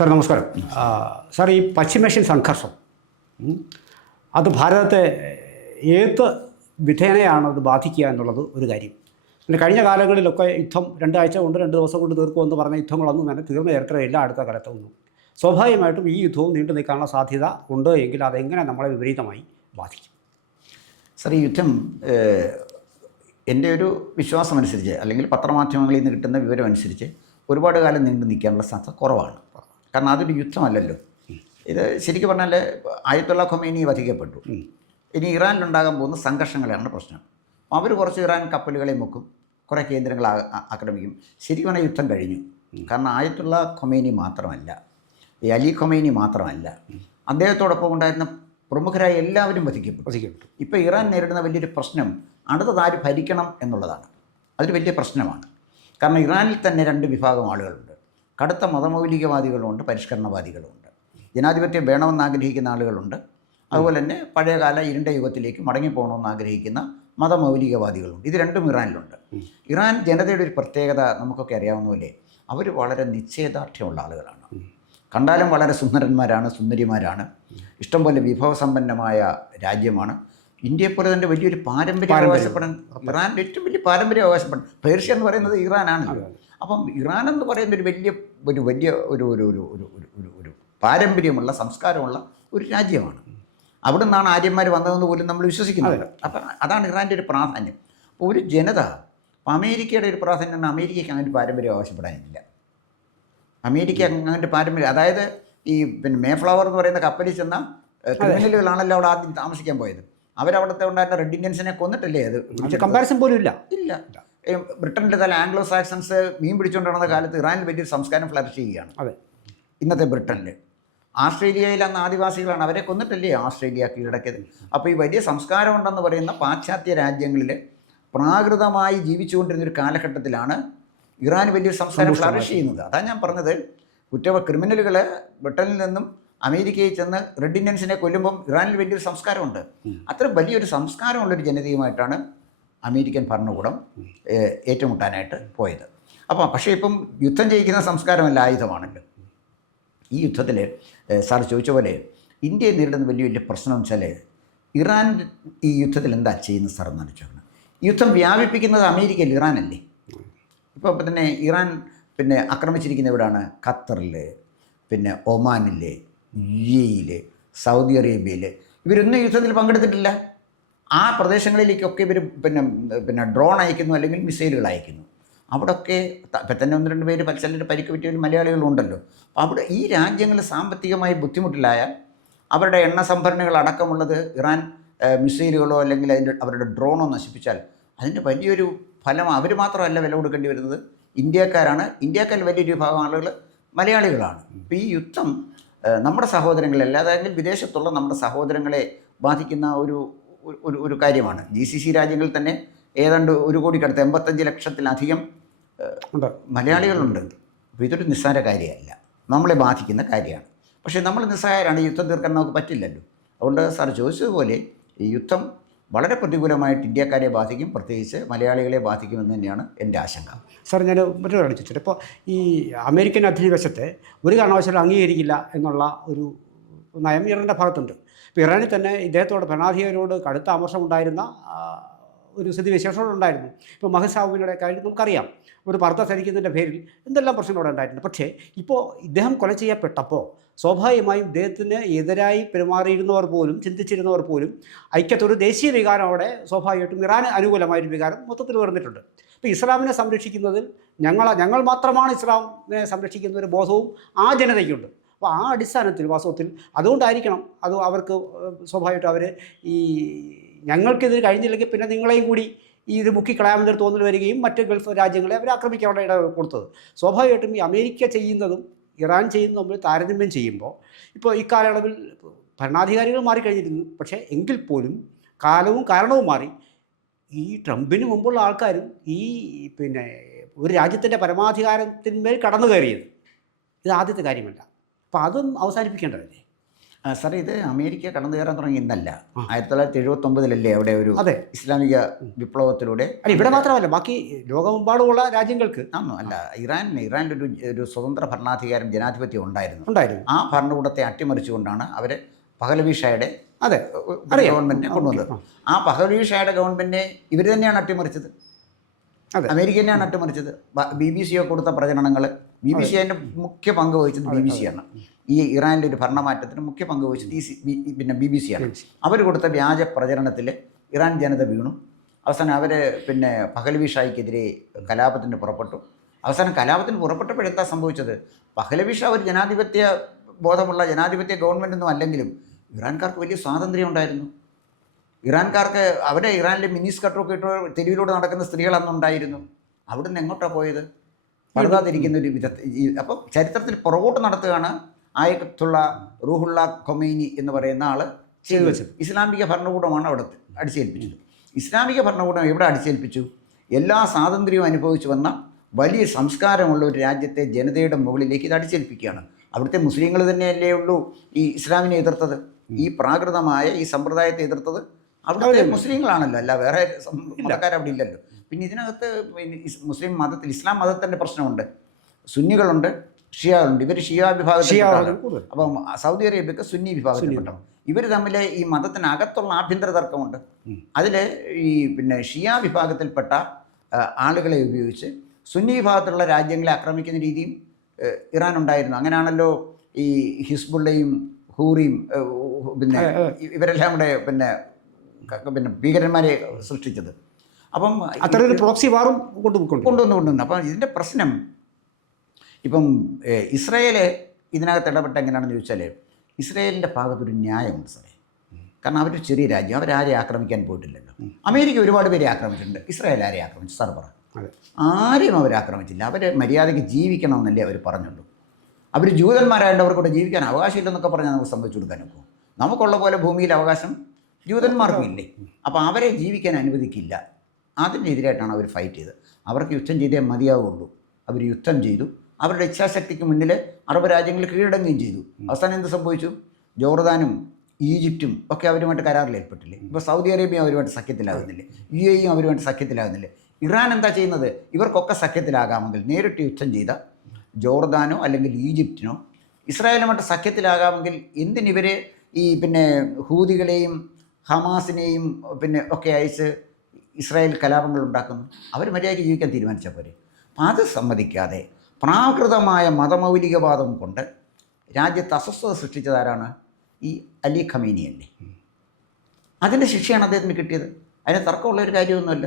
Sir നമസ്കാരം. Sir, ഈ പശ്ചിമേഷ്യൻ സംഘർഷം അത് ഭാരതത്തെ ഏത് വിധേനയാണ് അത് ബാധിക്കുക എന്നുള്ളത് ഒരു കാര്യം. പിന്നെ കഴിഞ്ഞ കാലങ്ങളിലൊക്കെ യുദ്ധം 2 ആഴ്ച കൊണ്ട് 2 ദിവസം കൊണ്ട് തീർക്കുമെന്ന് പറഞ്ഞ യുദ്ധങ്ങളൊന്നും തന്നെ തീർന്ന ചരിത്രമില്ല അടുത്ത കാലത്തൊന്നും. സ്വാഭാവികമായിട്ടും ഈ യുദ്ധവും നീണ്ടു നിൽക്കാനുള്ള സാധ്യത ഉണ്ട് എങ്കിൽ അതെങ്ങനെ നമ്മളെ വിപരീതമായി ബാധിക്കും? സാർ, ഈ യുദ്ധം എൻ്റെ ഒരു വിശ്വാസമനുസരിച്ച് അല്ലെങ്കിൽ പത്രമാധ്യമങ്ങളിൽ നിന്ന് കിട്ടുന്ന വിവരം അനുസരിച്ച് ഒരുപാട് കാലം നീണ്ടു നിൽക്കാനുള്ള സാധ്യത കുറവാണ്. കാരണം അതൊരു യുദ്ധമല്ലല്ലോ. ഇത് ശരിക്കും പറഞ്ഞാൽ ആയത്തുള്ള ഖൊമൈനി വധിക്കപ്പെട്ടു. ഇനി ഇറാനിലുണ്ടാകാൻ പോകുന്ന സംഘർഷങ്ങളാണ് പ്രശ്നം. അവർ കുറച്ച് ഇറാൻ കപ്പലുകളെ മുക്കും, കുറേ കേന്ദ്രങ്ങൾ ആക്രമിക്കും. ശരിക്കും പറഞ്ഞാൽ യുദ്ധം കഴിഞ്ഞു. കാരണം ആയത്തുള്ള ഖൊമൈനി മാത്രമല്ല, ഈ അലി ഖൊമൈനി മാത്രമല്ല, അദ്ദേഹത്തോടൊപ്പം ഉണ്ടായിരുന്ന പ്രമുഖരായ എല്ലാവരും വധിക്കപ്പെട്ടു. ഇപ്പോൾ ഇറാൻ നേരിടുന്ന വലിയൊരു പ്രശ്നം അടുത്തത് ആര് ഭരിക്കണം എന്നുള്ളതാണ്. അതൊരു വലിയ പ്രശ്നമാണ്. കാരണം ഇറാനിൽ തന്നെ 2 വിഭാഗം ആളുകളുണ്ട്. കടുത്ത മതമൗലികവാദികളുമുണ്ട്, പരിഷ്കരണവാദികളുമുണ്ട്. ജനാധിപത്യം വേണമെന്ന് ആഗ്രഹിക്കുന്ന ആളുകളുണ്ട്. അതുപോലെ തന്നെ പഴയകാല ഇരുണ്ട യുഗത്തിലേക്ക് മടങ്ങിപ്പോകണമെന്ന് ആഗ്രഹിക്കുന്ന മതമൗലികവാദികളുണ്ട്. ഇത് രണ്ടും ഇറാനിലുണ്ട്. ഇറാൻ ജനതയുടെ ഒരു പ്രത്യേകത നമുക്കൊക്കെ അറിയാവുന്ന പോലെ അവർ വളരെ നിശ്ചയദാർഢ്യമുള്ള ആളുകളാണ്. കണ്ടാലും വളരെ സുന്ദരന്മാരാണ്, സുന്ദരിമാരാണ്. ഇഷ്ടംപോലെ വിഭവസമ്പന്നമായ രാജ്യമാണ്. ഇന്ത്യയെപ്പോലെ തന്നെ വലിയൊരു പാരമ്പര്യം അവകാശപ്പെടാൻ ഇറാൻ്റെ ഏറ്റവും വലിയ പാരമ്പര്യം അവകാശപ്പെടാൻ പേർഷ്യ എന്ന് പറയുന്നത് ഇറാനാണല്ലോ. അപ്പം ഇറാൻ എന്ന് പറയുന്ന ഒരു വലിയ ഒരു പാരമ്പര്യമുള്ള സംസ്കാരമുള്ള ഒരു രാജ്യമാണ്. അവിടെ നിന്നാണ് ആര്യന്മാർ വന്നതെന്ന് പോലും നമ്മൾ വിശ്വസിക്കുന്നത്. അപ്പം അതാണ് ഇറാൻ്റെ ഒരു പ്രാധാന്യം. അപ്പോൾ ഒരു ജനത, അപ്പോൾ അമേരിക്കയുടെ ഒരു പ്രാധാന്യം, അമേരിക്കയ്ക്ക് അങ്ങനെ ഒരു പാരമ്പര്യം ആവശ്യപ്പെടാനില്ല. അമേരിക്ക അങ്ങനത്തെ പാരമ്പര്യം, അതായത് ഈ മേഫ്ലവർ എന്ന് പറയുന്ന കപ്പലിൽ ചെന്ന ക്രിമിനലുകളാണല്ലോ അവിടെ ആദ്യം താമസിക്കാൻ പോയത്. അവരവിടുത്തെ ഉണ്ടായിരുന്ന റെഡ് ഇന്ത്യൻസിനെ കൊന്നിട്ടല്ലേ അത്. കമ്പാരിസൺ പോലും ഇല്ല. ബ്രിട്ടനിലെ തല ആംഗ്ലോ സാക്സൺസ് മീൻ പിടിച്ചുകൊണ്ടിരുന്ന കാലത്ത് ഇറാനിൽ വലിയൊരു സംസ്കാരം ഫ്ലറിഷ് ചെയ്യുകയാണ്. ഇന്നത്തെ ബ്രിട്ടനിൽ. ആസ്ട്രേലിയയിൽ അന്ന് ആദിവാസികളാണ്, അവരെ കൊന്നിട്ടല്ലേ ആസ്ട്രേലിയ കീഴടക്കിയത്. അപ്പോൾ ഈ വലിയ സംസ്കാരമുണ്ടെന്ന് പറയുന്ന പാശ്ചാത്യ രാജ്യങ്ങളിൽ പ്രാകൃതമായി ജീവിച്ചുകൊണ്ടിരുന്നൊരു കാലഘട്ടത്തിലാണ് ഇറാൻ വലിയൊരു സംസ്കാരം ഫ്ലറിഷ് ചെയ്യുന്നത്. അതാണ് ഞാൻ പറഞ്ഞത്. ക്രിമിനലുകൾ ബ്രിട്ടനിൽ നിന്നും അമേരിക്കയിൽ ചെന്ന് റെഡ് ഇന്ത്യൻസിനെ കൊല്ലുമ്പം ഇറാനിൽ വലിയൊരു സംസ്കാരമുണ്ട്. അത്ര വലിയൊരു സംസ്കാരമുള്ളൊരു ജനതയുമായിട്ടാണ് അമേരിക്കൻ ഭരണകൂടം ഏറ്റുമുട്ടാനായിട്ട് പോയത്. പക്ഷേ ഇപ്പം യുദ്ധം ചെയ്യിക്കുന്ന സംസ്കാരമല്ല, ആയുധമാണല്ലോ. ഈ യുദ്ധത്തിൽ സാർ ചോദിച്ച പോലെ ഇന്ത്യയെ നേരിടുന്ന വലിയ പ്രശ്നം എന്ന് വെച്ചാൽ ഇറാൻ ഈ യുദ്ധത്തിൽ എന്താ ചെയ്യുന്നത് സാർ എന്നാണ് ചോദിക്കുന്നത്. യുദ്ധം വ്യാപിപ്പിക്കുന്നത് അമേരിക്കയിൽ, ഇറാനല്ലേ. ഇപ്പോൾ തന്നെ ഇറാൻ ആക്രമിച്ചിരിക്കുന്ന എവിടെയാണ്? ഖത്തറിൽ, ഒമാനിൽ, UAE, സൗദി അറേബ്യയിൽ. ഇവരൊന്നും യുദ്ധത്തിൽ പങ്കെടുത്തിട്ടില്ല. ആ പ്രദേശങ്ങളിലേക്കൊക്കെ ഇവർ ഡ്രോൺ അയക്കുന്നു, അല്ലെങ്കിൽ മിസൈലുകൾ അയക്കുന്നു. അവിടെയൊക്കെ ഇപ്പം തന്നെ 1-2 പേര് ചിലർ പരിക്ക് പറ്റിയ മലയാളികളുണ്ടല്ലോ. അപ്പോൾ അവിടെ ഈ രാജ്യങ്ങൾ സാമ്പത്തികമായി ബുദ്ധിമുട്ടിലായാൽ അവരുടെ എണ്ണ സംഭരണികൾ അടക്കമുള്ളത് ഇറാൻ മിസൈലുകളോ അല്ലെങ്കിൽ അവരുടെ ഡ്രോണോ നശിപ്പിച്ചാൽ അതിൻ്റെ വലിയൊരു ഫലം അവർ മാത്രമല്ല വില കൊടുക്കേണ്ടി വരുന്നത്, ഇന്ത്യക്കാരാണ്. ഇന്ത്യക്കാരിൽ വലിയൊരു വിഭാഗം ആളുകൾ മലയാളികളാണ്. ഇപ്പോൾ ഈ യുദ്ധം നമ്മുടെ സഹോദരങ്ങളല്ല, അതായത് വിദേശത്തുള്ള നമ്മുടെ സഹോദരങ്ങളെ ബാധിക്കുന്ന ഒരു കാര്യമാണ്. GCC രാജ്യങ്ങളിൽ തന്നെ ഏതാണ്ട് 1 കോടിക്കടുത്ത് 85 ലക്ഷത്തിലധികം മലയാളികളുണ്ട്. അപ്പോൾ ഇതൊരു നിസ്സാര കാര്യമല്ല, നമ്മളെ ബാധിക്കുന്ന കാര്യമാണ്. പക്ഷേ നമ്മൾ നിസ്സാരമാണ്, യുദ്ധം തീർക്കാൻ നമുക്ക് പറ്റില്ലല്ലോ. അതുകൊണ്ട് സാർ ചോദിച്ചതുപോലെ ഈ യുദ്ധം വളരെ പ്രതികൂലമായിട്ട് ഇന്ത്യക്കാരെ ബാധിക്കും, പ്രത്യേകിച്ച് മലയാളികളെ ബാധിക്കുമെന്ന് തന്നെയാണ് എൻ്റെ ആശങ്ക. സാർ, ഞാൻ മറ്റൊരു കാര്യം ചോദിച്ചിട്ട്, ഇപ്പോൾ ഈ അമേരിക്കൻ അധിനിവേശത്തെ ഒരു കാരണവശാലും അംഗീകരിക്കില്ല എന്നുള്ള ഒരു നയം ഇറാൻ്റെ ഭാഗത്തുണ്ട്. ഇപ്പോൾ ഇറാനിൽ തന്നെ ഇദ്ദേഹത്തോട് ഭരണാധികാരിയോട് കടുത്ത അമർഷം ഉണ്ടായിരുന്ന ഒരു സ്ഥിതിവിശേഷങ്ങളുണ്ടായിരുന്നു. ഇപ്പോൾ മഹസാബിനുടെ കാര്യം നമുക്കറിയാം. ഒരു വാർത്ത ധരിക്കുന്നതിൻ്റെ പേരിൽ എന്തെല്ലാം പ്രശ്നങ്ങൾ അവിടെ ഉണ്ടായിട്ടുണ്ട്. പക്ഷേ ഇപ്പോൾ ഇദ്ദേഹം കൊല ചെയ്യപ്പെട്ടപ്പോൾ സ്വാഭാവികമായും ഇദ്ദേഹത്തിന് എതിരായി പെരുമാറിയിരുന്നവർ പോലും, ചിന്തിച്ചിരുന്നവർ പോലും ഐക്യത്തൊരു ദേശീയ വികാരം അവിടെ സ്വാഭാവികമായിട്ടും ഇറാന് അനുകൂലമായൊരു വികാരം മൊത്തത്തിൽ ഉയർന്നിട്ടുണ്ട്. ഇപ്പോൾ ഇസ്ലാമിനെ സംരക്ഷിക്കുന്നതിൽ ഞങ്ങൾ മാത്രമാണ് ഇസ്ലാമിനെ സംരക്ഷിക്കുന്ന ഒരു ബോധവും ആ ജനതയ്ക്കുണ്ട്. അപ്പോൾ ആ അടിസ്ഥാനത്തിൽ വാസ്തവത്തിൽ അതുകൊണ്ടായിരിക്കണം അത് അവർക്ക് സ്വാഭാവികമായിട്ടും അവർ ഈ ഞങ്ങൾക്കിതിന് കഴിഞ്ഞില്ലെങ്കിൽ പിന്നെ നിങ്ങളെയും കൂടി ഇത് മുക്കിക്കളയാമെന്നൊരു തോന്നൽ വരികയും മറ്റ് ഗൾഫ് രാജ്യങ്ങളെ അവർ ആക്രമിക്കാനുള്ള ഇട കൊടുത്തത്. സ്വാഭാവികമായിട്ടും ഈ അമേരിക്ക ചെയ്യുന്നതും ഇറാൻ ചെയ്യുന്നതും തമ്മിൽ താരതമ്യം ചെയ്യുമ്പോൾ ഇപ്പോൾ ഇക്കാലയളവിൽ ഭരണാധികാരികൾ മാറിക്കഴിഞ്ഞിരുന്നു. പക്ഷേ എങ്കിൽ പോലും കാലവും കാരണവും മാറി. ഈ ട്രംപിന് മുമ്പുള്ള ആൾക്കാരും ഈ ഒരു രാജ്യത്തിൻ്റെ പരമാധികാരത്തിന്മേൽ കടന്നു കയറിയത് ഇത് ആദ്യത്തെ കാര്യമല്ല. അപ്പോൾ അതും അവസാനിപ്പിക്കേണ്ടതല്ലേ? സാറേ, ഇത് അമേരിക്ക കടന്നു കയറാൻ തുടങ്ങി ഇന്നല്ല. 1979 അവിടെ ഒരു അതെ ഇസ്ലാമിക വിപ്ലവത്തിലൂടെ. അല്ല, ഇവിടെ മാത്രമല്ല, ബാക്കി ലോകമെമ്പാടുമുള്ള രാജ്യങ്ങൾക്ക് അല്ല, ഇറാനിലൊരു ഒരു സ്വതന്ത്ര ഭരണാധികാരം, ജനാധിപത്യം ഉണ്ടായിരുന്നു. ഉണ്ടായിരുന്നു. ആ ഭരണകൂടത്തെ അട്ടിമറിച്ചുകൊണ്ടാണ് അവർ പഹലവി ഷായുടെ അതെ ഗവൺമെന്റിനെ കൊണ്ടുവന്നത്. ആ പഹലവി ഷായുടെ ഗവൺമെന്റിനെ ഇവർ തന്നെയാണ് അട്ടിമറിച്ചത്. അതെ, അമേരിക്ക തന്നെയാണ് അട്ടിമറിച്ചത്. BBC കൊടുത്ത പ്രചരണങ്ങൾ, BBC അതിൻ്റെ മുഖ്യ പങ്ക് വഹിച്ചത് BBC ആണ്. ഈ ഇറാനിലെ ഒരു ഭരണമാറ്റത്തിന് മുഖ്യ പങ്ക് വഹിച്ചത് പിന്നെ BBC ആണ്. അവർ കൊടുത്ത വ്യാജ പ്രചരണത്തിൽ ഇറാൻ ജനത വീണു. അവസാനം അവർ പിന്നെ പഹലവി ഷായ്ക്കെതിരെ കലാപത്തിന് പുറപ്പെട്ടു. അവസാനം കലാപത്തിന് പുറപ്പെട്ടപ്പോഴെന്താ സംഭവിച്ചത്? പഹലവി ഷാ ഒരു ജനാധിപത്യ ബോധമുള്ള ജനാധിപത്യ ഗവൺമെൻറ് ഒന്നും അല്ലെങ്കിലും ഇറാൻകാർക്ക് വലിയ സ്വാതന്ത്ര്യം ഉണ്ടായിരുന്നു. ഇറാൻകാർക്ക് ഇറാനിലെ മിനി സ്കർട്ടൊക്കെ ഇട്ട് തെരുവിലൂടെ നടക്കുന്ന സ്ത്രീകളന്നുണ്ടായിരുന്നു. അവിടുന്ന് എങ്ങോട്ടാണ് പോയത്? പഴുതാതിരിക്കുന്ന ഒരു വിധത്തിൽ. അപ്പം ചരിത്രത്തിൽ പുറകോട്ട് നടത്തുകയാണ് ആയത്തുള്ള റൂഹുള്ള ഖൊമൈനി എന്ന് പറയുന്ന ആൾ ചെയ്തു വെച്ചത്. ഇസ്ലാമിക ഭരണകൂടമാണ് അവിടെ അടിച്ചേൽപ്പിച്ചത്. ഇസ്ലാമിക ഭരണകൂടം എവിടെ അടിച്ചേൽപ്പിച്ചു? എല്ലാ സ്വാതന്ത്ര്യവും അനുഭവിച്ചു വന്ന വലിയ സംസ്കാരമുള്ള ഒരു രാജ്യത്തെ ജനതയുടെ മുകളിലേക്ക് ഇത് അടിച്ചേൽപ്പിക്കുകയാണ്. അവിടുത്തെ മുസ്ലിങ്ങൾ തന്നെയല്ലേ ഉള്ളൂ ഈ ഇസ്ലാമിനെ എതിർത്തത്, ഈ പ്രാകൃതമായ ഈ സമ്പ്രദായത്തെ എതിർത്തത് അവിടുത്തെ മുസ്ലിങ്ങളാണല്ലോ, അല്ല വേറെ മതക്കാരവിടെ ഇല്ലല്ലോ. പിന്നെ ഇതിനകത്ത് മുസ്ലിം മതത്തിൽ, ഇസ്ലാം മതത്തിൻ്റെ പ്രശ്നമുണ്ട്. സുന്നികളുണ്ട്, ഷിയാകളുണ്ട്. ഇവർ ഷിയാ വിഭാഗത്തിൽ. അപ്പം സൗദി അറേബ്യക്ക് സുന്നി വിഭാഗത്തിൽപ്പെട്ട ഇവർ തമ്മിൽ ഈ മതത്തിനകത്തുള്ള ആഭ്യന്തര തർക്കമുണ്ട്. അതിൽ ഈ പിന്നെ ഷിയാ വിഭാഗത്തിൽപ്പെട്ട ആളുകളെ ഉപയോഗിച്ച് സുന്നി വിഭാഗത്തിലുള്ള രാജ്യങ്ങളെ ആക്രമിക്കുന്ന രീതിയും ഇറാൻ ഉണ്ടായിരുന്നു. അങ്ങനെയാണല്ലോ ഈ ഹിസ്ബുള്ളയും ഹൂറിയും പിന്നെ ഇവരെല്ലാം കൂടെ പിന്നെ ഭീകരന്മാരെ സൃഷ്ടിച്ചത്. അപ്പം അത്തരം പ്രോക്സി വാറും കൊണ്ടുവന്നു. അപ്പം ഇതിൻ്റെ പ്രശ്നം ഇപ്പം ഇസ്രായേൽ ഇതിനകത്ത് ഇടപെട്ട് എങ്ങനെയാണെന്ന് ചോദിച്ചാൽ, ഇസ്രായേലിൻ്റെ ഭാഗത്തൊരു ന്യായമുണ്ട് സാറേ. കാരണം അവരൊരു ചെറിയ രാജ്യം, അവരാരെ ആക്രമിക്കാൻ പോയിട്ടില്ലല്ലോ. അമേരിക്ക ഒരുപാട് പേരെ ആക്രമിച്ചിട്ടുണ്ട്. ഇസ്രായേൽ ആരെ ആക്രമിച്ചു? സാർ പറ. ആരെയും അവർ ആക്രമിച്ചില്ല. അവർ മര്യാദയ്ക്ക് ജീവിക്കണമെന്നല്ലേ അവർ പറഞ്ഞുള്ളൂ. അവർ ജൂതന്മാരായതുകൊണ്ട് അവർക്കൂടെ ജീവിക്കാൻ അവകാശമില്ലെന്നൊക്കെ പറഞ്ഞാൽ നമുക്ക് സംഭവിച്ചു കൊടുക്കാൻ ഒക്കും. നമുക്കുള്ള പോലെ ഭൂമിയിൽ അവകാശം ജൂതന്മാർക്കും ഇല്ലേ? അപ്പോൾ അവരെ ജീവിക്കാൻ അനുവദിക്കില്ല. അതിനെതിരായിട്ടാണ് അവർ ഫൈറ്റ് ചെയ്തത്. അവർക്ക് യുദ്ധം ചെയ്തേ മതിയാവുള്ളൂ. അവർ യുദ്ധം ചെയ്തു. അവരുടെ ഇച്ഛാശക്തിക്ക് മുന്നിൽ അറബ് രാജ്യങ്ങൾ കീഴടങ്ങുകയും ചെയ്തു. അവസാനം എന്ത് സംഭവിച്ചു? ജോർദാനും ഈജിപ്റ്റും ഒക്കെ അവരുമായിട്ട് കരാറിൽ ഏർപ്പെട്ടില്ലേ? ഇപ്പോൾ സൗദി അറേബ്യ അവരുമായിട്ട് സഖ്യത്തിലാകുന്നില്ലേ? UAE അവരുമായിട്ട് സഖ്യത്തിലാകുന്നില്ലേ? ഇറാൻ എന്താ ചെയ്യുന്നത്? ഇവർക്കൊക്കെ സഖ്യത്തിലാകാമെങ്കിൽ നേരിട്ട് യുദ്ധം ചെയ്ത ജോർദാനോ അല്ലെങ്കിൽ ഈജിപ്തിനോ ഇസ്രായേലുമായിട്ട് സഖ്യത്തിലാകാമെങ്കിൽ എന്തിനിവർ ഈ പിന്നെ ഹൂതികളെയും ഹമാസിനെയും പിന്നെ ഒക്കെ അയച്ച് ഇസ്രായേൽ കലാപങ്ങൾ ഉണ്ടാക്കുന്നു? അവർ മര്യാദയ്ക്ക് ജീവിക്കാൻ തീരുമാനിച്ചാൽ പോരെ. അപ്പം അത് സമ്മതിക്കാതെ പ്രാകൃതമായ മതമൗലികവാദം കൊണ്ട് രാജ്യത്ത് അസ്വസ്ഥത സൃഷ്ടിച്ചതാരാണ്? ഈ അലി ഖമീനി അല്ലേ? അതിൻ്റെ ശിക്ഷയാണ് അദ്ദേഹത്തിന് കിട്ടിയത്. അതിന് തർക്കമുള്ള ഒരു കാര്യമൊന്നുമല്ല.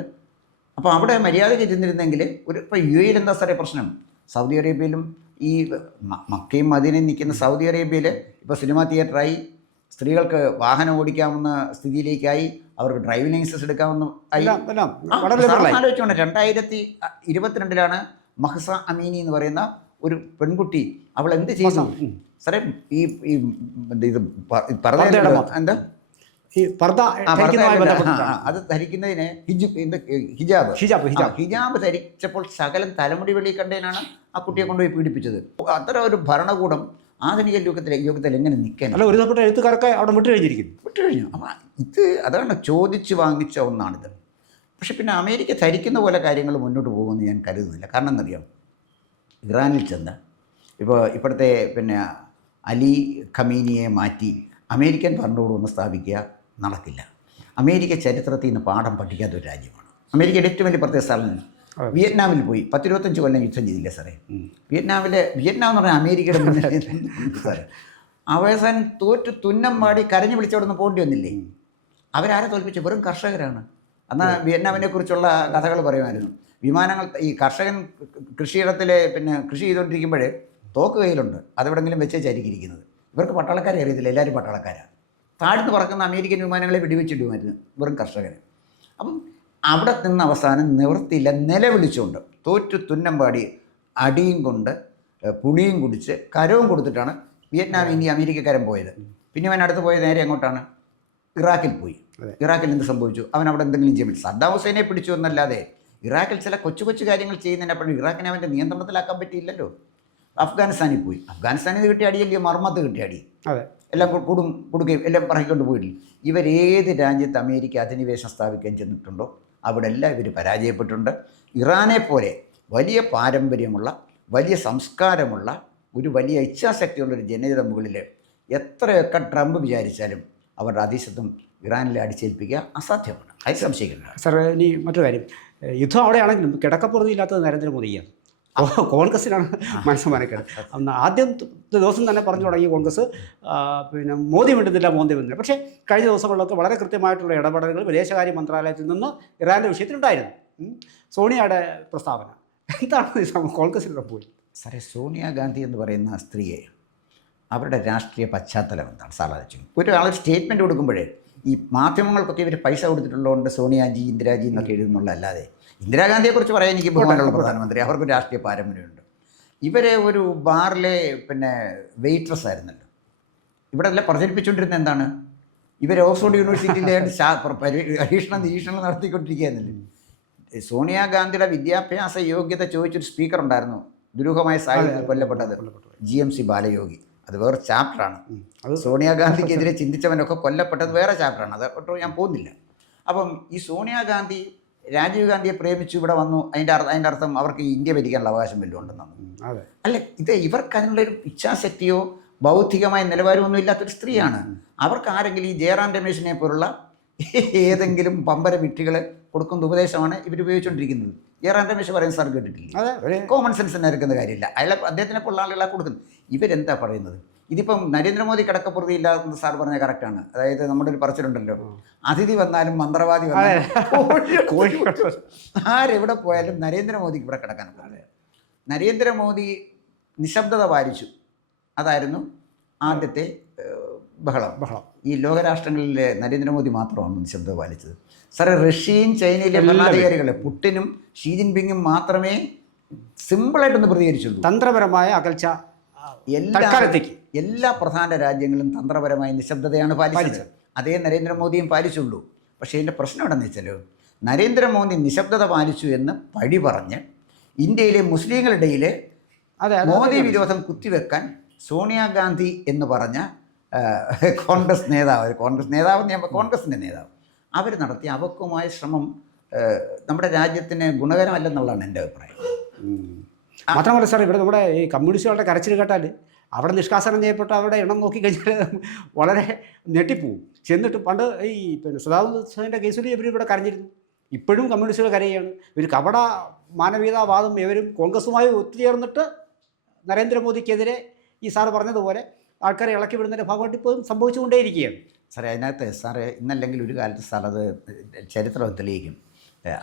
അപ്പോൾ അവിടെ മര്യാദയ്ക്ക് ചെന്നിരുന്നെങ്കിൽ ഇപ്പോൾ UAE എന്താ സാറേ പ്രശ്നം? സൗദി അറേബ്യയിലും ഈ മക്കയും മദീനയും നിൽക്കുന്ന സൗദി അറേബ്യയിൽ ഇപ്പോൾ സിനിമാ തിയേറ്ററായി, സ്ത്രീകൾക്ക് വാഹനം ഓടിക്കാവുന്ന സ്ഥിതിയിലേക്കായി, അവർക്ക് ഡ്രൈവിംഗ് ലൈസൻസ് എടുക്കാവുന്ന ആയി. ആലോചിച്ചോണ്ട് 2022 മഹ്സ അമീനി എന്ന് പറയുന്ന ഒരു പെൺകുട്ടി, അവൾ എന്ത് ചെയ്യുന്നു സാറേ? ഈ ഇത് എന്താ അത് ധരിക്കുന്നതിന് ഹിജാബ് ധരിച്ചപ്പോൾ ശകലം തലമുടി വെളിയിൽ കണ്ടതിനാണ് ആ കുട്ടിയെ കൊണ്ടുപോയി പീഡിപ്പിച്ചത്. അത്ര ഒരു ഭരണകൂടം ആധുനിക യുഗത്തിൽ എങ്ങനെ നിൽക്കാൻ? എഴുത്തുകാരൊക്കെ അവിടെ വിട്ടുകഴിഞ്ഞു. അപ്പം അതാണ് ചോദിച്ച് വാങ്ങിച്ച ഒന്നാണിത്. പക്ഷെ പിന്നെ അമേരിക്ക ധരിക്കുന്ന പോലെ കാര്യങ്ങൾ മുന്നോട്ട് പോകുമെന്ന് ഞാൻ കരുതുന്നില്ല. കാരണം എന്നറിയാം, ഇറാനിൽ ചെന്ന് ഇപ്പോഴത്തെ പിന്നെ അലി ഖമീനിയെ മാറ്റി അമേരിക്കൻ ഭരണകൂടം സ്ഥാപിക്കുക നടക്കില്ല. അമേരിക്ക ചരിത്രത്തിൽ നിന്ന് പാഠം പഠിക്കാത്ത ഒരു രാജ്യമാണ്. അമേരിക്കയുടെ ഏറ്റവും വലിയ പ്രത്യേക സ്ഥലം വിയറ്റ്നാമിൽ പോയി 10-25 കൊല്ലം യുദ്ധം ചെയ്തില്ലേ സാറേ? വിയറ്റ്നാം എന്ന് പറഞ്ഞാൽ അമേരിക്കയുടെ മുന്നിൽ സാറേ അവസാനം തോറ്റ് തുന്നം പാടി കരഞ്ഞു വിളിച്ചവിടെ നിന്ന് പോകേണ്ടി വന്നില്ലേ? അവരാരെ തോൽപ്പിച്ച വെറും കർഷകരാണ്. എന്നാൽ വിയറ്റ്നാമിനെ കുറിച്ചുള്ള കഥകൾ പറയുമായിരുന്നു. വിമാനങ്ങൾ ഈ കർഷകൻ കൃഷിയിടത്തിൽ പിന്നെ കൃഷി ചെയ്തുകൊണ്ടിരിക്കുമ്പോൾ തോക്ക് കയ്യിലുണ്ട്, അതെവിടെങ്കിലും വെച്ചേച്ചായിരിക്കും ഇരിക്കുന്നത്. ഇവർക്ക് പട്ടാളക്കാരെ അറിയത്തില്ല, എല്ലാവരും പട്ടാളക്കാരാണ്. താഴ്ന്ന് പറക്കുന്ന അമേരിക്കൻ വിമാനങ്ങളെ വെടിവെച്ചിടുമായിരുന്നു വെറും കർഷകർ. അപ്പം അവിടെ നിന്ന് അവസാനം നിവൃത്തിയില്ല, നിലവിളിച്ചുകൊണ്ട് തോറ്റു തുന്നം പാടി അടിയും കൊണ്ട് പുളിയും കുടിച്ച് കരവും കൊടുത്തിട്ടാണ് വിയറ്റ്നാമിൽ ഇനി അമേരിക്കക്കാരൻ പോയത്. പിന്നെ അവൻ അടുത്ത് പോയത് നേരെ അങ്ങോട്ടാണ്, ഇറാഖിൽ പോയി. ഇറാഖിൽ എന്ത് സംഭവിച്ചു? അവൻ അവിടെ എന്തെങ്കിലും ചെയ്യാൻ പറ്റും? സദ്ദാം ഹുസൈനെ പിടിച്ചു എന്നല്ലാതെ ഇറാഖിൽ ചില കൊച്ചു കൊച്ചു കാര്യങ്ങൾ ചെയ്യുന്നതിനപ്പോഴും ഇറാഖിനെ അവൻ്റെ നിയന്ത്രണത്തിലാക്കാൻ പറ്റിയില്ലല്ലോ. അഫ്ഗാനിസ്ഥാനിൽ പോയി. അഫ്ഗാനിസ്ഥാനിൽ കിട്ടിയ അടിയല്ലേ മർമ്മത്ത് കിട്ടിയ അടി. എല്ലാം കൊടുക്കുകയും എല്ലാം പറയിക്കൊണ്ട് പോയിട്ടില്ല. ഇവരേത് രാജ്യത്ത് അമേരിക്ക അധിനിവേശം സ്ഥാപിക്കാൻ ചെന്നിട്ടുണ്ടോ അവിടെ എല്ലാം ഇവർ പരാജയപ്പെട്ടിട്ടുണ്ട്. ഇറാനെ പോലെ വലിയ പാരമ്പര്യമുള്ള വലിയ സംസ്കാരമുള്ള ഒരു വലിയ ഇച്ഛാശക്തിയുള്ളൊരു ജനതയുടെ മുകളിൽ എത്രയൊക്കെ ട്രംപ് വിചാരിച്ചാലും അവരുടെ അതിശത്വം ഇറാനിൽ അടിച്ചേൽപ്പിക്കുക അസാധ്യമാണ്. അത് സംശയിക്കുന്നില്ല. സാർ, ഇനി മറ്റൊരു കാര്യം, യുദ്ധം അവിടെയാണെങ്കിലും കിടക്കപ്പുറതിയില്ലാത്തത് നരേന്ദ്രമോദിയാണ്. കോൺഗ്രസിനാണ് മനസ്സമാനക്കേട്. ആദ്യം ദിവസം തന്നെ പറഞ്ഞു തുടങ്ങി കോൺഗ്രസ് പിന്നെ മോദി വിടുന്നില്ല. പക്ഷേ കഴിഞ്ഞ ദിവസങ്ങളിലൊക്കെ വളരെ കൃത്യമായിട്ടുള്ള ഇടപെടലുകൾ വിദേശകാര്യ മന്ത്രാലയത്തിൽ നിന്ന് ഇറാൻ്റെ വിഷയത്തിലുണ്ടായിരുന്നു. സോണിയയുടെ പ്രസ്താവന എന്താണ് കോൺഗ്രസിലൂടെ പോയി? സാറേ, സോണിയാഗാന്ധി എന്ന് പറയുന്ന സ്ത്രീയെ അവരുടെ രാഷ്ട്രീയ പശ്ചാത്തലം എന്താണ് സാധിച്ചു? ഒരാൾ സ്റ്റേറ്റ്മെൻറ്റ് കൊടുക്കുമ്പോഴേ ഈ മാധ്യമങ്ങൾക്കൊക്കെ ഇവർ പൈസ കൊടുത്തിട്ടുള്ളതുകൊണ്ട് സോണിയാജി ഇന്ദിരാജി എന്നൊക്കെ എഴുതുന്നുള്ളതല്ലാതെ ഇന്ദിരാഗാന്ധിയെക്കുറിച്ച് പറയാൻ എനിക്ക് ബഹുമാനമുള്ള പ്രധാനമന്ത്രി, അവർക്ക് രാഷ്ട്രീയ പാരമ്പര്യമുണ്ട്. ഇവരെ ഒരു ബാറിലെ വെയിട്രസ് ആയിരുന്നല്ലോ. ഇവിടെ എല്ലാം പ്രചരിപ്പിച്ചുകൊണ്ടിരുന്നത് എന്താണ്? ഇവർ ഓക്സ്ഫോർഡ് യൂണിവേഴ്സിറ്റിയിലെ നിരീക്ഷണം നടത്തിക്കൊണ്ടിരിക്കുകയായിരുന്നല്ലോ. സോണിയാഗാന്ധിയുടെ വിദ്യാഭ്യാസ യോഗ്യത ചോദിച്ചൊരു സ്പീക്കർ ഉണ്ടായിരുന്നു, ദുരൂഹമായ സാഹചര്യത്തിൽ കൊല്ലപ്പെട്ടത്, GMC ബാലയോഗി. അത് വേറെ ചാപ്റ്ററാണ്. സോണിയാഗാന്ധിക്കെതിരെ ചിന്തിച്ചവനൊക്കെ കൊല്ലപ്പെട്ടത് വേറെ ചാപ്റ്ററാണ്. അത് ഞാൻ പോകുന്നില്ല. അപ്പം ഈ സോണിയാഗാന്ധി രാജീവ് ഗാന്ധിയെ പ്രേമിച്ചു ഇവിടെ വന്നു, അതിൻ്റെ അർത്ഥം അവർക്ക് ഇന്ത്യ ഭരിക്കാനുള്ള അവകാശം വല്ലതും ഉണ്ടെന്നാണ്. അല്ല, ഇവർക്ക് അതിനുള്ളൊരു ഇച്ഛാശക്തിയോ ഭൗതികമായ നിലവാരമൊന്നും ഇല്ലാത്തൊരു സ്ത്രീയാണ്. അവർക്ക് ആരെങ്കിലും ഈ ജയറാം രമേശിനെ പോലുള്ള ഏതെങ്കിലും പമ്പര വിട്ടികൾ കൊടുക്കുന്ന ഉപദേശമാണ് ഇവർ ഉപയോഗിച്ചുകൊണ്ടിരിക്കുന്നത്. ജയറാം രമേശ് പറയുന്ന സാർ കേട്ടിട്ടില്ല? കോമൺ സെൻസ് നിരക്കുന്ന കാര്യമില്ല. അദ്ദേഹത്തിനെ പോലുള്ള ആളുകളെ കൊടുക്കുന്നത്. ഇവരെന്താ പറയുന്നത്? ഇതിപ്പം നരേന്ദ്രമോദി കിടക്കപ്പുറതിയില്ല എന്ന് സാർ പറഞ്ഞാൽ കറക്റ്റാണ്. അതായത് നമ്മുടെ ഒരു പറച്ചിലുണ്ടല്ലോ, അതിഥി വന്നാലും മന്ത്രവാദി വന്നാലും ആരെവിടെ പോയാലും നരേന്ദ്രമോദിക്ക് ഇവിടെ കിടക്കാനുള്ളത്. നരേന്ദ്രമോദി നിശബ്ദത പാലിച്ചു. അതായിരുന്നു ആദ്യത്തെ ബഹളം. ഈ ലോകരാഷ്ട്രങ്ങളിൽ നരേന്ദ്രമോദി മാത്രമാണ് നിശബ്ദത പാലിച്ചത്. സാറേ, റഷ്യയും ചൈനയിലെ ഭരണാധികാരികൾ പുടിനും ഷീ ജിൻപിങ്ങും മാത്രമേ സിമ്പിളായിട്ടൊന്ന് പ്രതികരിച്ചുള്ളൂ. തന്ത്രപരമായ അകൽച്ച എല്ലാ പ്രധാന രാജ്യങ്ങളും തന്ത്രപരമായ നിശബ്ദതയാണ് പാലിച്ചത്. അതേ നരേന്ദ്രമോദിയും പാലിച്ചുള്ളൂ. പക്ഷേ ഇതിൻ്റെ പ്രശ്നം എന്താണെന്ന് വെച്ചാൽ, നരേന്ദ്രമോദി നിശബ്ദത പാലിച്ചു എന്ന് പഴി പറഞ്ഞ് ഇന്ത്യയിലെ മുസ്ലിങ്ങളിടയിൽ മോദി വിരോധം കുത്തിവെക്കാൻ സോണിയാഗാന്ധി എന്ന് പറഞ്ഞ കോൺഗ്രസിൻ്റെ നേതാവ് അവർ നടത്തിയ അവക്കുമായ ശ്രമം നമ്മുടെ രാജ്യത്തിന് ഗുണകരമല്ലെന്നുള്ളതാണ് എൻ്റെ അഭിപ്രായം. മാത്രമല്ല സാർ, ഇവിടെ നമ്മുടെ ഈ കമ്മ്യൂണിസ്റ്റുകളുടെ കരച്ചിൽ കേട്ടാൽ അവിടെ നിഷ്കാസനം ചെയ്യപ്പെട്ട അവരുടെ എണ്ണം നോക്കിക്കഴിഞ്ഞാൽ വളരെ ഞെട്ടിപ്പോവും. ചെന്നിട്ട് പണ്ട് ഈ സദാനന്ദൻ്റെ കേസിൽ ഇവരിവിടെ കരഞ്ഞിരുന്നു. ഇപ്പോഴും കമ്മ്യൂണിസ്റ്റുകൾ കരയുകയാണ്. ഒരു കപട മാനവീയതാവാദം ഇവരും കോൺഗ്രസുമായി ഒത്തുചേർന്നിട്ട് നരേന്ദ്രമോദിക്കെതിരെ ഈ സാറ് പറഞ്ഞതുപോലെ ആൾക്കാരെ ഇളക്കി വിടുന്നതിൻ്റെ ഭാഗമായിട്ട് ഇപ്പോഴും സംഭവിച്ചുകൊണ്ടേയിരിക്കുകയാണ്. സാറേ, അതിനകത്ത് സാറേ ഇന്നല്ലെങ്കിൽ ഒരു കാലത്ത് സാർ അത് ചരിത്രം തെളിയിക്കും.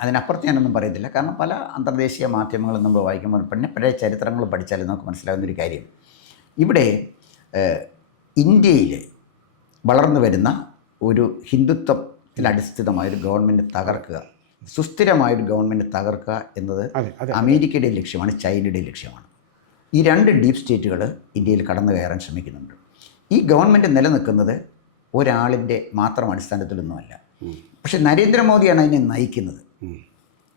അതിനപ്പുറത്ത് ഞാനൊന്നും പറയത്തില്ല. കാരണം പല അന്തർദേശീയ മാധ്യമങ്ങളും നമ്മൾ വായിക്കുമ്പോൾ പിന്നെ പഴയ ചരിത്രങ്ങൾ പഠിച്ചാലും നമുക്ക് മനസ്സിലാകുന്നൊരു കാര്യം, ഇവിടെ ഇന്ത്യയിൽ വളർന്നു വരുന്ന ഒരു ഹിന്ദുത്വത്തിലടിസ്ഥിതമായൊരു ഗവൺമെൻറ് തകർക്കുക, സുസ്ഥിരമായൊരു ഗവൺമെൻറ് തകർക്കുക എന്നത് അമേരിക്കയുടെ ലക്ഷ്യമാണ്, ചൈനയുടെ ലക്ഷ്യമാണ്. ഈ രണ്ട് ഡീപ് സ്റ്റേറ്റുകൾ ഇന്ത്യയിൽ കടന്നു കയറാൻ ശ്രമിക്കുന്നുണ്ട്. ഈ ഗവൺമെൻറ് നിലനിൽക്കുന്നത് ഒരാളിൻ്റെ മാത്രം അടിസ്ഥാനത്തിലൊന്നുമല്ല. പക്ഷെ നരേന്ദ്രമോദിയാണ് അതിനെ നയിക്കുന്നത്.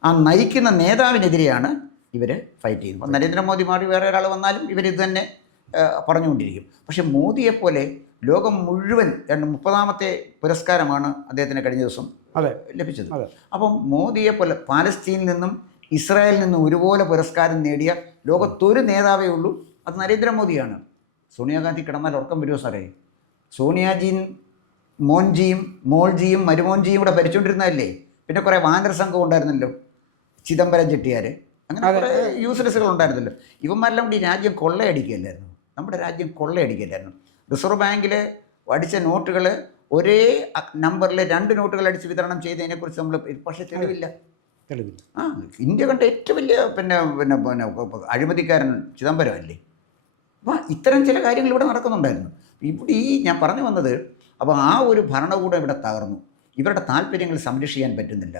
ആ നയിക്കുന്ന നേതാവിനെതിരെയാണ് ഇവർ ഫൈറ്റ് ചെയ്യുന്നത്. അപ്പോൾ നരേന്ദ്രമോദി മാറി വേറെ ഒരാൾ വന്നാലും ഇവരിത് തന്നെ പറഞ്ഞുകൊണ്ടിരിക്കും. പക്ഷെ മോദിയെപ്പോലെ ലോകം മുഴുവൻ 30ാമത്തെ പുരസ്കാരമാണ് അദ്ദേഹത്തിന് കഴിഞ്ഞ ദിവസം ലഭിച്ചത്. അപ്പം മോദിയെപ്പോലെ പാലസ്തീനിൽ നിന്നും ഇസ്രായേലിൽ നിന്നും ഒരുപോലെ പുരസ്കാരം നേടിയ ലോകത്തൊരു നേതാവേ ഉള്ളൂ, അത് നരേന്ദ്രമോദിയാണ്. സോണിയാഗാന്ധി കിടന്നാൽ ഉറക്കം വരുമോ സാറേ? സോണിയാജിയും മോൾജിയും മരുമോൻജിയും കൂടെ ഭരിച്ചുകൊണ്ടിരുന്നതല്ലേ. പിന്നെ കുറേ വാനര സംഘം ഉണ്ടായിരുന്നല്ലോ, ചിദംബരം ചെട്ടിയാർ, അങ്ങനെ കുറേ യൂസ്ലെസ്സുകൾ ഉണ്ടായിരുന്നല്ലോ. ഇവന്മാരെല്ലാം കൂടി രാജ്യം കൊള്ളയടിക്കുകയല്ലായിരുന്നു, നമ്മുടെ രാജ്യം കൊള്ളയടിക്കുകയല്ലായിരുന്നു. റിസർവ് ബാങ്കിൽ അടിച്ച നോട്ടുകൾ ഒരേ നമ്പറിൽ 2 നോട്ടുകൾ അടിച്ച് വിതരണം ചെയ്തതിനെക്കുറിച്ച് നമ്മൾ പക്ഷേ തെളിവില്ല. ഇന്ത്യ കണ്ട ഏറ്റവും വലിയ പിന്നെ അഴിമതിക്കാരൻ ചിദംബരം അല്ലേ. അപ്പോൾ ഇത്തരം ചില കാര്യങ്ങൾ ഇവിടെ നടക്കുന്നുണ്ടായിരുന്നു. ഇവിടെ ഞാൻ പറഞ്ഞു വന്നത്, അപ്പോൾ ആ ഒരു ഭരണകൂടം ഇവിടെ തകർന്നു. ഇവരുടെ താല്പര്യങ്ങൾ സംരക്ഷിക്കാൻ പറ്റുന്നില്ല.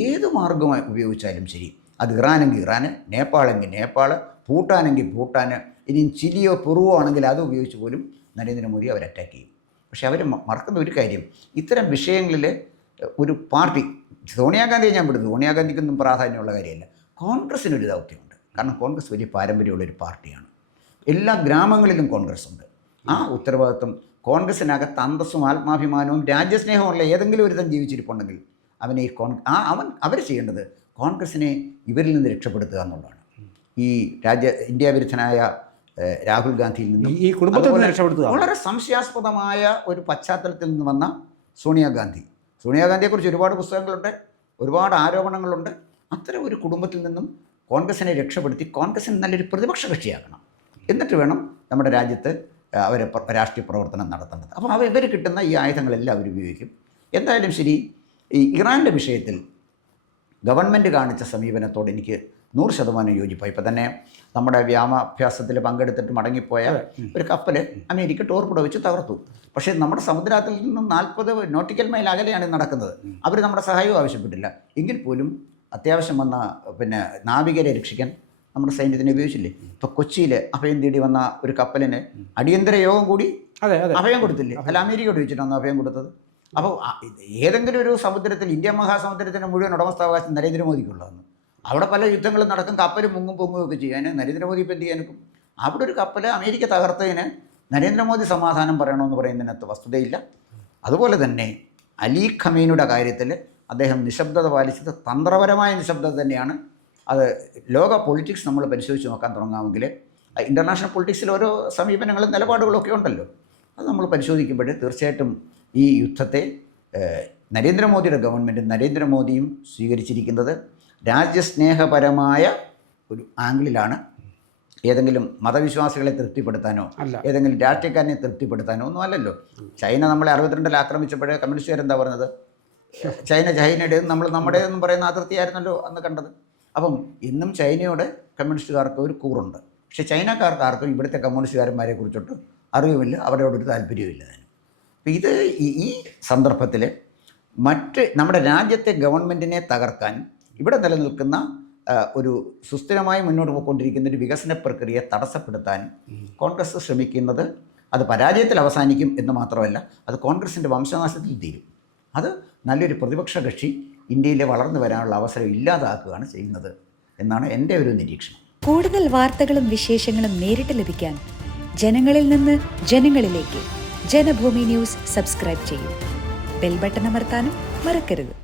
ഏത് മാർഗമായി ഉപയോഗിച്ചാലും ശരി, അത് ഇറാനെങ്കിൽ ഇറാന്, നേപ്പാളെങ്കിൽ നേപ്പാൾ, ഭൂട്ടാനെങ്കിൽ ഭൂട്ടാൻ, ഇനിയും ചിലിയോ പെറുവോ ആണെങ്കിൽ അത് ഉപയോഗിച്ച് പോലും നരേന്ദ്രമോദി അവർ അറ്റാക്ക് ചെയ്യും. പക്ഷേ അവർ മറക്കുന്ന ഒരു കാര്യം, ഇത്തരം വിഷയങ്ങളിൽ ഒരു പാർട്ടി, സോണിയാഗാന്ധിയെ ഞാൻ വിടുന്നു, സോണിയാഗാന്ധിക്കൊന്നും പ്രാധാന്യമുള്ള കാര്യമല്ല, കോൺഗ്രസ്സിനൊരു ദൗത്യമുണ്ട്. കാരണം കോൺഗ്രസ് വലിയ പാരമ്പര്യമുള്ളൊരു പാർട്ടിയാണ്. എല്ലാ ഗ്രാമങ്ങളിലും കോൺഗ്രസ് ഉണ്ട്. ആ ഉത്തരവാദിത്വം കോൺഗ്രസിനകത്ത് അന്തസ്സും ആത്മാഭിമാനവും രാജ്യസ്നേഹമുള്ള ഏതെങ്കിലും ഒരുത്തൻ ജീവിച്ചിരിപ്പുണ്ടെങ്കിൽ അവനെ ഈ അവർ ചെയ്യേണ്ടത് കോൺഗ്രസിനെ ഇവരിൽ നിന്ന് രക്ഷപ്പെടുത്തുക എന്നുള്ളതാണ്. ഈ ഇന്ത്യ വിരുദ്ധനായ രാഹുൽ ഗാന്ധിയിൽ നിന്നും ഈ കുടുംബത്തിൽ നിന്ന് രക്ഷപ്പെടുത്തുക. വളരെ സംശയാസ്പദമായ ഒരു പശ്ചാത്തലത്തിൽ നിന്ന് വന്ന സോണിയാഗാന്ധിയെക്കുറിച്ച് ഒരുപാട് പുസ്തകങ്ങളുണ്ട്, ഒരുപാട് ആരോപണങ്ങളുണ്ട്. അത്തരം ഒരു കുടുംബത്തിൽ നിന്നും കോൺഗ്രസിനെ രക്ഷപ്പെടുത്തി കോൺഗ്രസിന് നല്ലൊരു പ്രതിപക്ഷ കക്ഷിയാക്കണം. എന്നിട്ട് വേണം നമ്മുടെ രാജ്യത്ത് അവർ രാഷ്ട്രീയ പ്രവർത്തനം നടത്തേണ്ടത്. അപ്പോൾ ഇവർ കിട്ടുന്ന ഈ ആയുധങ്ങളെല്ലാം അവർ ഉപയോഗിക്കും. എന്തായാലും ശരി, ഈ ഇറാൻ്റെ വിഷയത്തിൽ ഗവൺമെൻറ് കാണിച്ച സമീപനത്തോട് എനിക്ക് 100% യോജിപ്പായി. ഇപ്പോൾ തന്നെ നമ്മുടെ വ്യോമാഭ്യാസത്തിൽ പങ്കെടുത്തിട്ട് മടങ്ങിപ്പോയ ഒരു കപ്പൽ അമേരിക്ക ടോർപിഡോ വെച്ച് തകർത്തു. പക്ഷേ നമ്മുടെ സമുദ്രത്തിൽ നിന്നും 40 നോട്ടിക്കൽ മൈൽ അകലെയാണ് നടക്കുന്നത്. അവർ നമ്മുടെ സഹായവും ആവശ്യപ്പെട്ടില്ല. എങ്കിൽ പോലും അത്യാവശ്യം വന്ന നാവികരെ രക്ഷിക്കാൻ നമ്മുടെ സൈന്യത്തിനെ ഉപയോഗിച്ചില്ലേ. ഇപ്പോൾ കൊച്ചിയിൽ അഭയം തേടി വന്ന ഒരു കപ്പലിന് അടിയന്തര യോഗം കൂടി അഭയം കൊടുത്തില്ലേ? അല്ല, അമേരിക്കയോട് വെച്ചിട്ടാണ് അഭയം കൊടുത്തത്. അപ്പോൾ ഏതെങ്കിലും ഒരു സമുദ്രത്തിൽ, ഇന്ത്യ മഹാസമുദ്രത്തിൻ്റെ മുഴുവൻ ഉടമസ്ഥാവകാശം നരേന്ദ്രമോദിക്കുള്ളതെന്ന്. അവിടെ പല യുദ്ധങ്ങളും നടക്കും, കപ്പലും പൊങ്ങുകയൊക്കെ ചെയ്യാൻ നരേന്ദ്രമോദി ഇപ്പം എന്ത് ചെയ്യാനും. അവിടെ ഒരു കപ്പൽ അമേരിക്ക തകർത്തതിന് നരേന്ദ്രമോദി സമാധാനം പറയണമെന്ന് പറയുന്നതിനകത്ത് വസ്തുതയില്ല. അതുപോലെ തന്നെ അലി ഖമീനിയുടെ കാര്യത്തിൽ അദ്ദേഹം നിശബ്ദത പാലിച്ചത് തന്ത്രപരമായ നിശബ്ദത തന്നെയാണ്. അത് ലോക പൊളിറ്റിക്സ് നമ്മൾ പരിശോധിച്ച് നോക്കാൻ തുടങ്ങാമെങ്കിൽ ഇൻ്റർനാഷണൽ പൊളിറ്റിക്സിൽ ഓരോ സമീപനങ്ങളും നിലപാടുകളും ഒക്കെ ഉണ്ടല്ലോ. അത് നമ്മൾ പരിശോധിക്കുമ്പോൾ തീർച്ചയായിട്ടും ഈ യുദ്ധത്തെ നരേന്ദ്രമോദിയുടെ ഗവൺമെൻറ്റും നരേന്ദ്രമോദിയും സ്വീകരിച്ചിരിക്കുന്നത് രാജ്യസ്നേഹപരമായ ഒരു ആംഗിളിലാണ്. ഏതെങ്കിലും മതവിശ്വാസികളെ തൃപ്തിപ്പെടുത്താനോ ഏതെങ്കിലും രാഷ്ട്രീയക്കാരനെ തൃപ്തിപ്പെടുത്താനോ ഒന്നും അല്ലല്ലോ. ചൈന നമ്മളെ 62-ൽ ആക്രമിച്ചപ്പോഴേ കമ്മ്യൂണിസ്റ്റുകാരെന്താ പറഞ്ഞത്? ചൈനയുടെ നമ്മുടേതെന്നും പറയുന്ന അതിർത്തിയായിരുന്നല്ലോ അന്ന് കണ്ടത്. അപ്പം ഇന്നും ചൈനയോട് കമ്മ്യൂണിസ്റ്റുകാർക്ക് ഒരു കൂറുണ്ട്. പക്ഷേ ചൈനക്കാർക്ക് ആർക്കും ഇവിടുത്തെ കമ്മ്യൂണിസ്റ്റുകാരന്മാരെ കുറിച്ചിട്ട് അറിവുമില്ല, അവരോടൊരു താല്പര്യമില്ല. അപ്പം ഇത് ഈ സന്ദർഭത്തിൽ നമ്മുടെ രാജ്യത്തെ ഗവൺമെൻറ്റിനെ തകർക്കാൻ, ഇവിടെ നിലനിൽക്കുന്ന ഒരു സുസ്ഥിരമായി മുന്നോട്ട് പോയിക്കൊണ്ടിരിക്കുന്ന ഒരു വികസന പ്രക്രിയയെ തടസ്സപ്പെടുത്താൻ കോൺഗ്രസ് ശ്രമിക്കുന്നത് അത് പരാജയത്തിൽ അവസാനിക്കും എന്ന് മാത്രമല്ല, അത് കോൺഗ്രസിൻ്റെ വംശനാശത്തിൽ തീരും. അത് നല്ലൊരു പ്രതിപക്ഷ കക്ഷി ഇന്ത്യയിൽ വളർന്നു വരാനുള്ള അവസരം ഇല്ലാതാക്കുകയാണ് ചെയ്യുന്നത് എന്നാണ് എൻ്റെ ഒരു നിരീക്ഷണം. കൂടുതൽ വാർത്തകളും വിശേഷങ്ങളും നേരിട്ട് ലഭിക്കാൻ ജനങ്ങളിൽ നിന്ന് ജനങ്ങളിലേക്ക് ജനഭൂമി ന്യൂസ് സബ്സ്ക്രൈബ് ചെയ്യൂ. ബെൽ ബട്ടൺ അമർത്താനും മറക്കരുത്.